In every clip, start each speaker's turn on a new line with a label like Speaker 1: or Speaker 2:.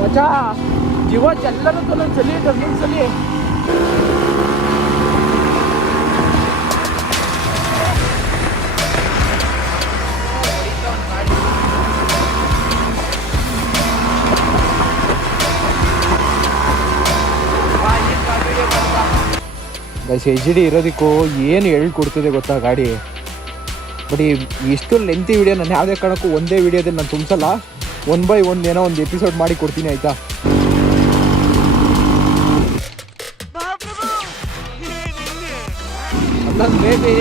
Speaker 1: ಮಚಾ ಜೀವ ಎಲ್ಲರೂ ತೊಲೆ ಚಲಿ ಗೈಸ್ ಎಚ್ ಡಿ ಇರೋದಕ್ಕೂ ಏನು ಹೇಳ್ಕೊಡ್ತಿದೆ ಗೊತ್ತಾ ಗಾಡಿ? ಬಟ್ ಈ ಇಷ್ಟು ಲೆಂತಿ ವಿಡಿಯೋ ನಾನು ಯಾವುದೇ ಕಾರಣಕ್ಕೂ ಒಂದೇ ವಿಡಿಯೋದಲ್ಲಿ ನಾನು ತುಂಬಿಸಲ್ಲ. ಒನ್ ಬೈ ಒನ್ ಏನೋ ಒಂದು ಎಪಿಸೋಡ್ ಮಾಡಿ ಕೊಡ್ತೀನಿ ಆಯ್ತಾ? ಬೇಬಿ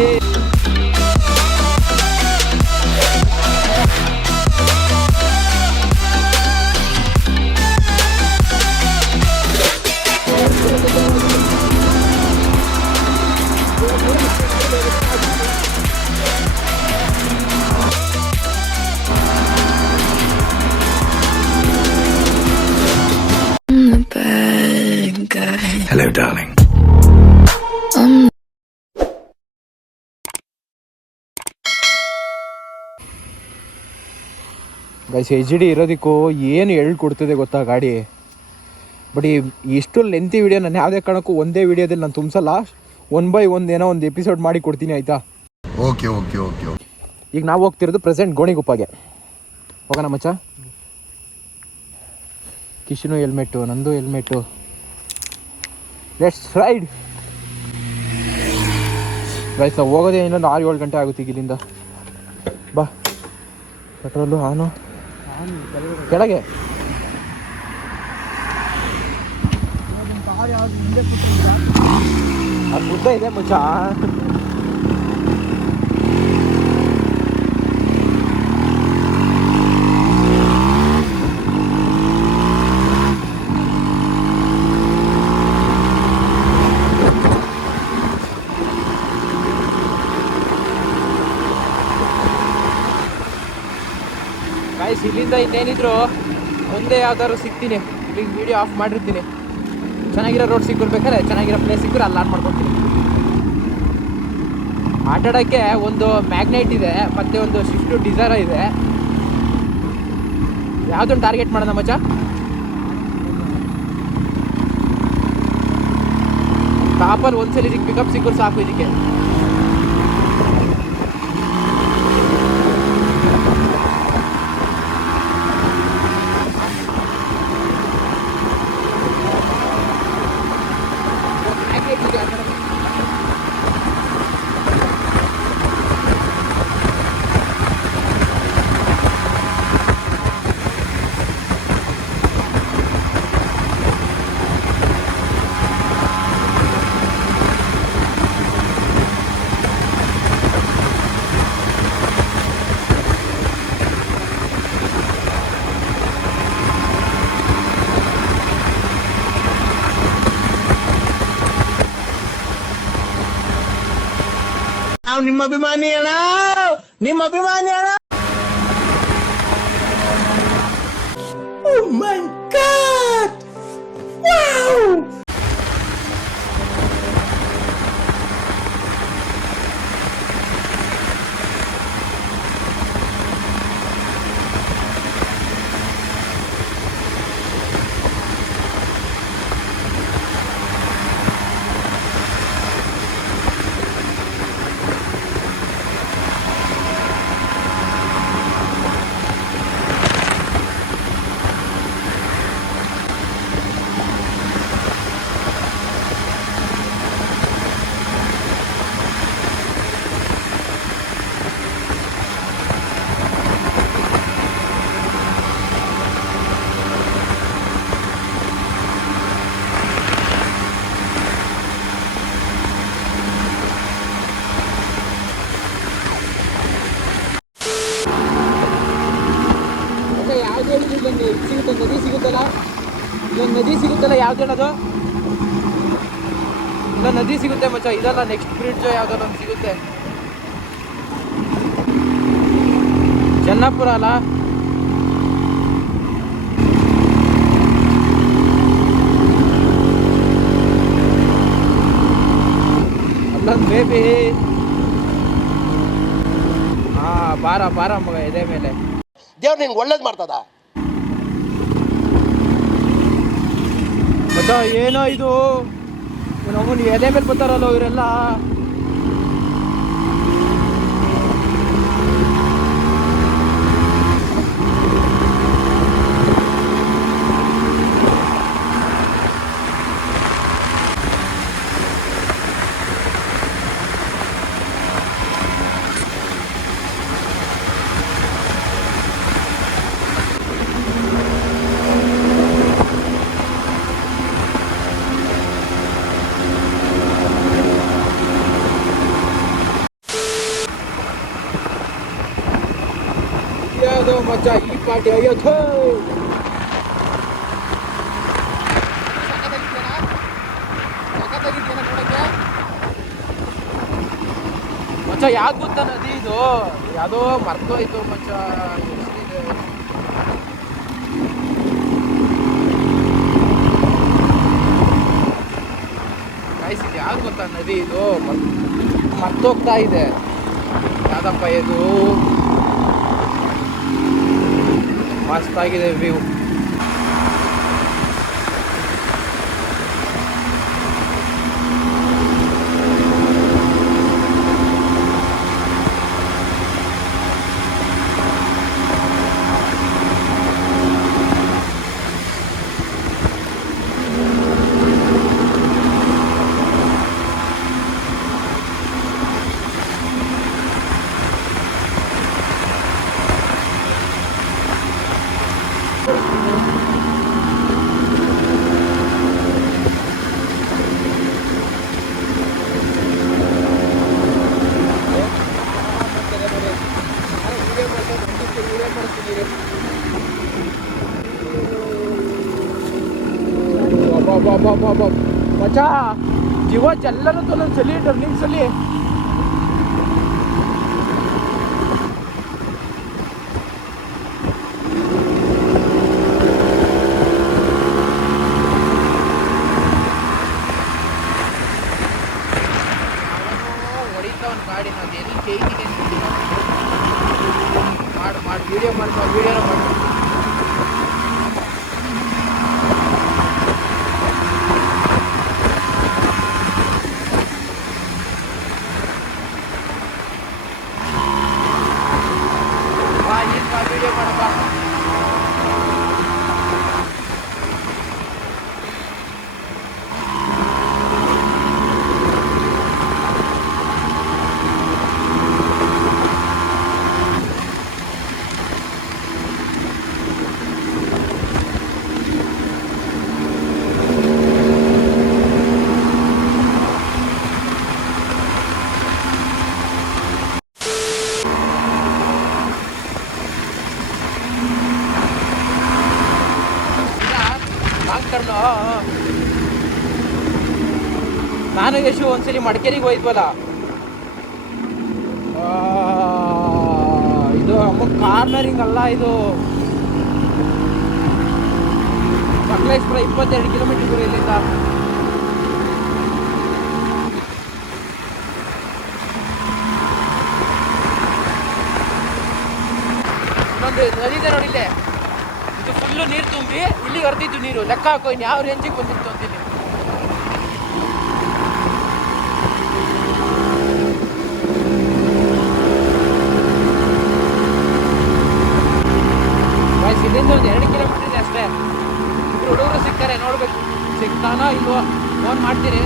Speaker 1: ಗೈಸ್ ಎಚ್ ಡಿ ಇರೋದಕ್ಕೂ ಏನು ಹೇಳ್ಕೊಡ್ತಿದೆ ಗೊತ್ತಾ ಗಾಡಿ? ಬಟ್ ಈ ಇಷ್ಟು ಲೆಂತಿ ವಿಡಿಯೋ ನಾನು ಯಾವುದೇ ಕಾರಣಕ್ಕೂ ಒಂದೇ ವಿಡಿಯೋದಲ್ಲಿ ನಾನು ತುಂಬಿಸಲ್ಲ. ಒನ್ ಬೈ ಒಂದು ಏನೋ ಒಂದು ಎಪಿಸೋಡ್ ಮಾಡಿ ಕೊಡ್ತೀನಿ ಆಯಿತಾ?
Speaker 2: ಓಕೆ ಓಕೆ ಓಕೆ ಓಕೆ
Speaker 1: ಈಗ ನಾವು ಹೋಗ್ತಿರೋದು ಪ್ರೆಸೆಂಟ್ ಗೋಣಿಗುಪ್ಪಗೆ. ಹೋಗೋಣ ಮಚ್ಚ. ಕಿಶನು ಹೆಲ್ಮೆಟ್ಟು ನಂದು ಹೆಲ್ಮೆಟ್ಟು ಲೆಟ್ಸ್ ರೈಡ್ ಗೈಸ್ ನಾವು ಹೋಗೋದೇ ಇನ್ನೊಂದು ಆರು ಏಳು ಗಂಟೆ ಆಗುತ್ತೆ ಇಲ್ಲಿಂದ. ಬಾ. ಪೆಟ್ರೋಲು ಆನು ಕೆಳಗೆ. ಅದು ಉದ್ದ ಇದೆ ಮುಚ್ಚ. ಇಲ್ಲಿಂದ ಇನ್ನೇನಿದ್ರು ಒಂದೇ ಯಾವ್ದಾದ್ರು ಸಿಗ್ತೀನಿ. ಇಲ್ಲಿಗೆ ವೀಡಿಯೋ ಆಫ್ ಮಾಡಿರ್ತೀನಿ. ಚೆನ್ನಾಗಿರೋ ರೋಡ್ ಸಿಕ್ಕಿರ್ಬೇಕಾದ್ರೆ ಚೆನ್ನಾಗಿರೋ ಪ್ಲೇಸ್ ಸಿಕ್ಕರೆ ಅಲ್ಲಿ ಆನ್ ಮಾಡ್ಕೊತೀನಿ. ಆಟಾಡೋಕ್ಕೆ ಒಂದು ಮ್ಯಾಗ್ನೈಟ್ ಇದೆ, ಮತ್ತೆ ಒಂದು ಸ್ವಿಫ್ಟ್ ಡಿಸೈರ ಇದೆ. ಯಾವುದೊಂದು ಟಾರ್ಗೆಟ್ ಮಾಡೋಣ ಮಚ್ಚ? ಟಾಪಲ್ಲಿ ಒಂದ್ಸಲಿ ಇದಕ್ಕೆ ಪಿಕಪ್ ಸಿಕ್ಕರು ಸಾಕು ಇದಕ್ಕೆ. ನಾವು ನಿಮ್ಮ ಅಭಿಮಾನಿ ಅಣ್ಣ ನಿಮ್ಮ ಅಭಿಮಾನಿ ಅಣ್ಣ Oh my God! Wow! ಮತ್ತೆ ಯಾವ್ದು ಹೇಳಿದ್ರು ಇಲ್ಲೊಂದು ಸಿಗುತ್ತೆ ನದಿ ಸಿಗುತ್ತಲ್ಲ? ಇಲ್ಲೊಂದು ನದಿ ಸಿಗುತ್ತಲ್ಲ? ಯಾವ್ದು ಹೇಳೋದು ಇಲ್ಲೊಂದು ನದಿ ಸಿಗುತ್ತೆ ಮಚ್ಚ. ಇದಲ್ಲ ನೆಕ್ಸ್ಟ್ ಬ್ರಿಡ್ಜ್ ಯಾವ್ದಾರ ಒಂದು ಸಿಗುತ್ತೆ. ಚೆನ್ನಪುರ ಅಲ್ಲ? ಬೇಬಿ ಹಾ ಬಾರ ಬಾರ ಮಗ ಇದೇ ಮೇಲೆ. ದೇವ್ರು ನಿನ್ಗೆ ಒಳ್ಳೇದು ಮಾಡ್ತದ? ಏನೋ ಇದು ನಮ್ಮನ್ನು ಎಲೆ ಮೇಲೆ ಬರ್ತಾರಲ್ಲ ಇವರೆಲ್ಲ. ಯಾವ್ದೋ ಮಚ್ಚ ಈ ಪಾರ್ಟಿ. ಅಯ್ಯೋ ಮಚ್ಚ ಯಾಕೆ ಗೊತ್ತಾ ನದಿ ಇದು? ಯಾವುದೋ ಮರ್ತೋಯ್ತು ಮಚ್ಚ ಇದು ಯಾವ್ದು ಗೊತ್ತಾ ನದಿ ಇದು? ಮರ್- ಮರ್ತೋಗ್ತಾ ಇದೆ. ಯಾವ್ದಪ್ಪ ಇದು? mais tarde ele ವ್ಯೂ ಮಚಾ ಜೀವ ಚೆಲ್ಲನು ಒಂದೊಂದು ಸಲಿ ಟರ್ನಿಂಗ್ ಸಲಿ ಹೊಡಿತಾವನ್ ಗಾಡಿ ನಾವು ಎಲ್ಲಿ ಚೈನಿಗೆ ಮಾಡು ಮಾಡಿ ವಿಡಿಯೋ ಮಾಡ್ತಾವ ವಿಡಿಯೋನ ಮಾಡ್ತಾವ ಬಾ ಏನು ಬಾ ವಿಡಿಯೋ ಮಾಡಪ್ಪ ಕರ್ನೋ ನಾನು ಯಶು ಒಂದ್ಸಲಿ ಮಡಿಕೇರಿಗೆ ಹೋಯ್ತವಲ್ಲ ಆ, ಇದು ಅಮ್ಮ ಕಾರ್ನರಿಂಗ್ ಅಲ್ಲ ಇದು. ಸಕಲೇಶ್ಪುರ ಇಪ್ಪತ್ತೆರಡು ಕಿಲೋಮೀಟರ್ ದೂರ ಇಲ್ಲಿಂದ. ಇನ್ನೊಂದು ನದಿ ಇದೆ ನೋಡಿ ಇದು ಫುಲ್ಲು ನೀರು ತುಂಬಿ ಇಲ್ಲಿ ಹರಿದಿತ್ತು ನೀರು. ಲೆಕ್ಕ ಹಾಕೋ ಇನ್ನು ಯಾವ ರೇಂಜಿಗೆ ಬಂದಿತ್ತು ಅಂತೀನಿ ವಾಯ್ಸ್ ಇಲ್ಲಿಂದ ಒಂದು ಎರಡು ಕಿಲೋಮೀಟರ್ ಇದೆ ಅಷ್ಟೇ ಇಬ್ರು ಹುಡುಗರು ಸಿಗ್ತಾರೆ ನೋಡ್ಬೇಕು. ಸಿಗ್ತಾನೋ ಇಲ್ವೋ ಫೋನ್ ಮಾಡ್ತೀರಿ.